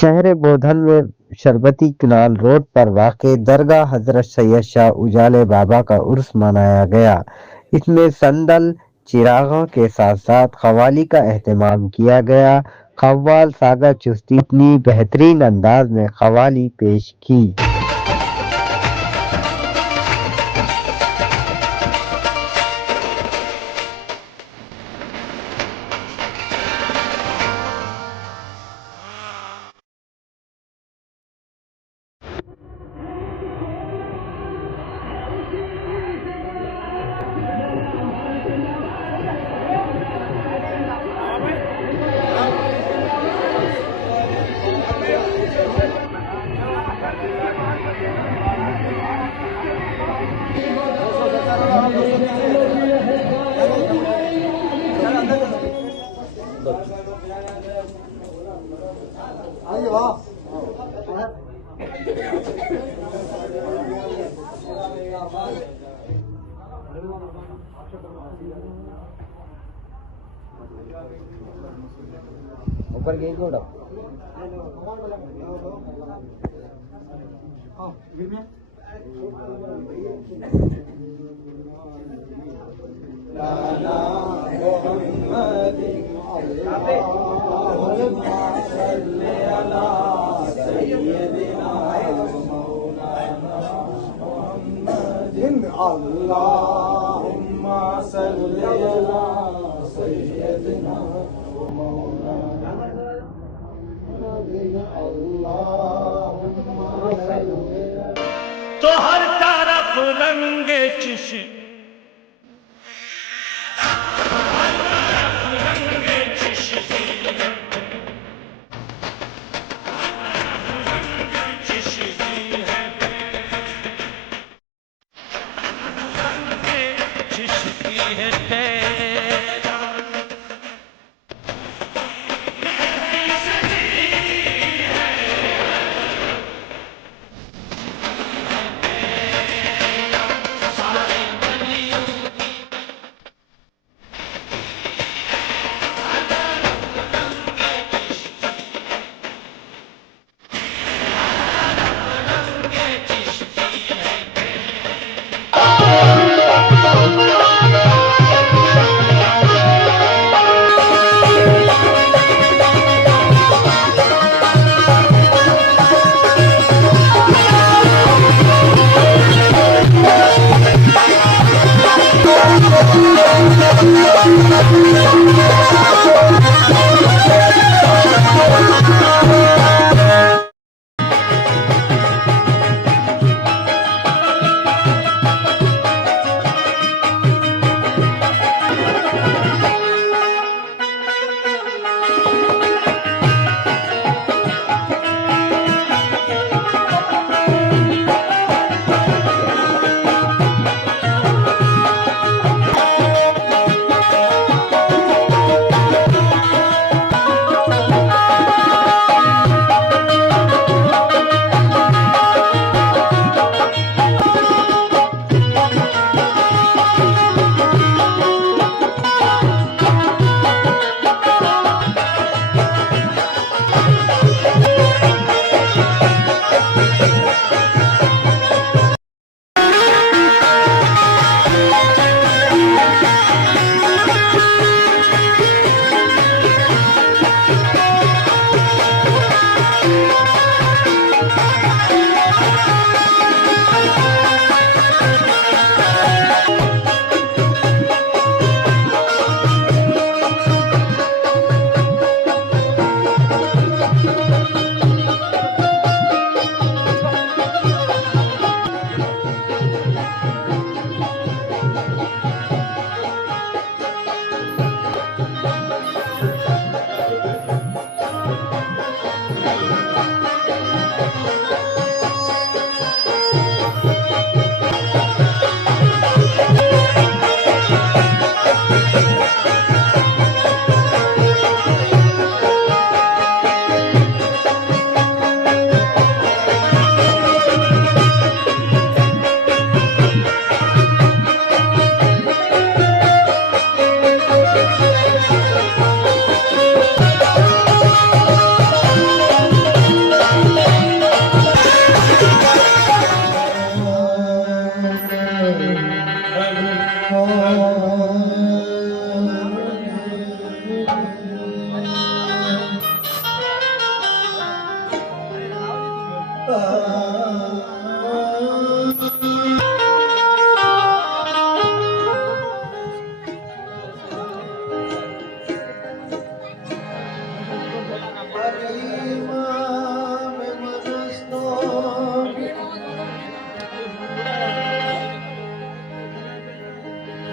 शहर बोधन में शरबती canal road पर वाक़ दरगाह हज़रत सैयद शाह उजाले बाबा का उर्स मनाया गया। इसमें संदल, चिरागों के साथ-साथ क़व्वाली का एहतमाम किया गया। क़व्वाल सागर चिश्ती ने बेहतरीन अंदाज में क़व्वाली पेश की। ऊपर गई थोड़ा अल्लाहुम्मा सल्ली अला सय्यदिना तो हर तरफ रंगे चिश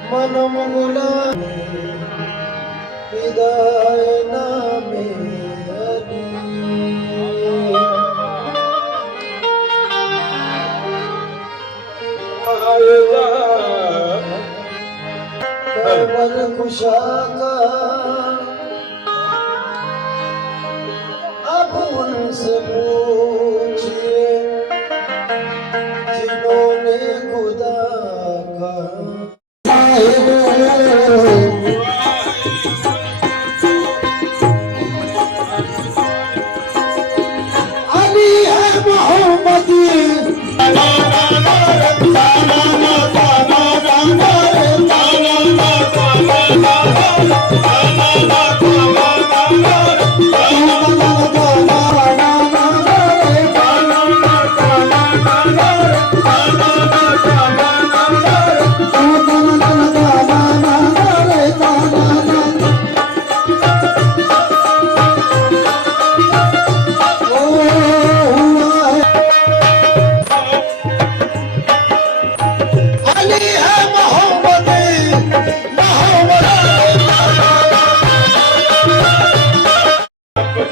मनमुला हृदय नामे करबल खुशा का अब उनसे पूछिए जिन्होंने खुदा का अली है मोहम्मदी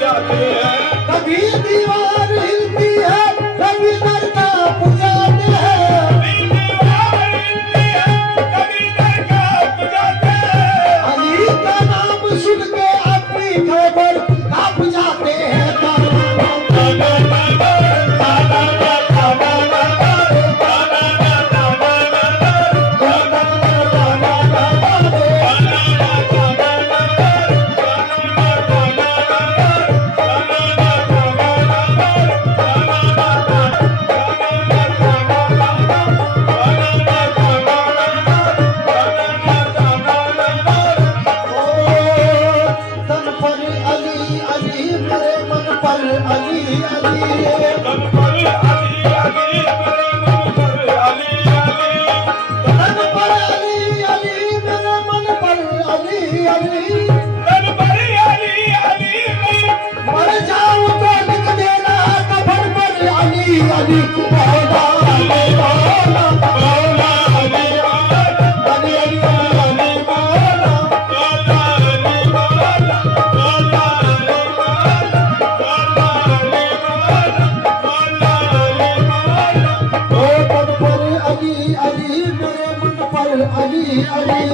कभी दीवार हिलती है कभी दरगाह पुजाते हैं अली का नाम सुन के अपनी खबर कांप जाते हैं मर जाऊं तो लिख देना कफन पर अली अली मौला अली मौला मौला अली अली अली अली मौला मौला अली मौला मौला अली मौला ओ पद पर अली अली मेरे मन पर अली अली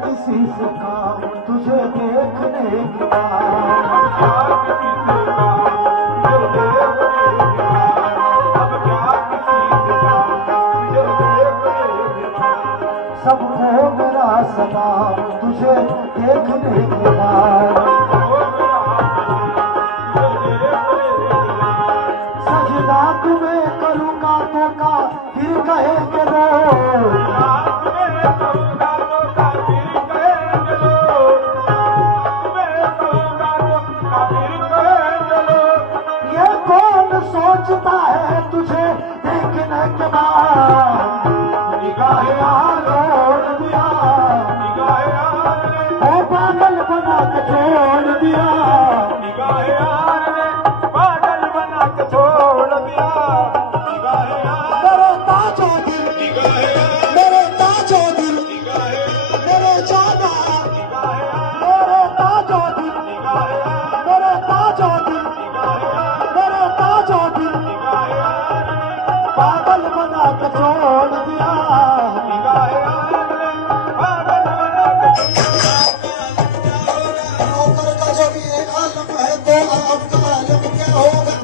किसी से काम तुझे देखने की सबको मेरा सलाम तुझे देखने के बाद सजदा तुम्हें करूँगा तो का फिर कहेंगे ये कौन सोचता है तुझे देखने के बाद निगाहें आलोड़ दिया ओ पागल बना के छोड़ छोड़ दिया निगाहे नौकर का जब ये आलम है तो आपका आलम क्या होगा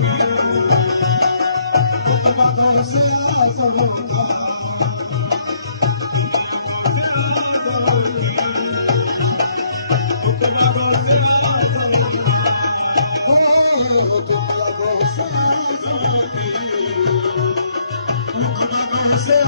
से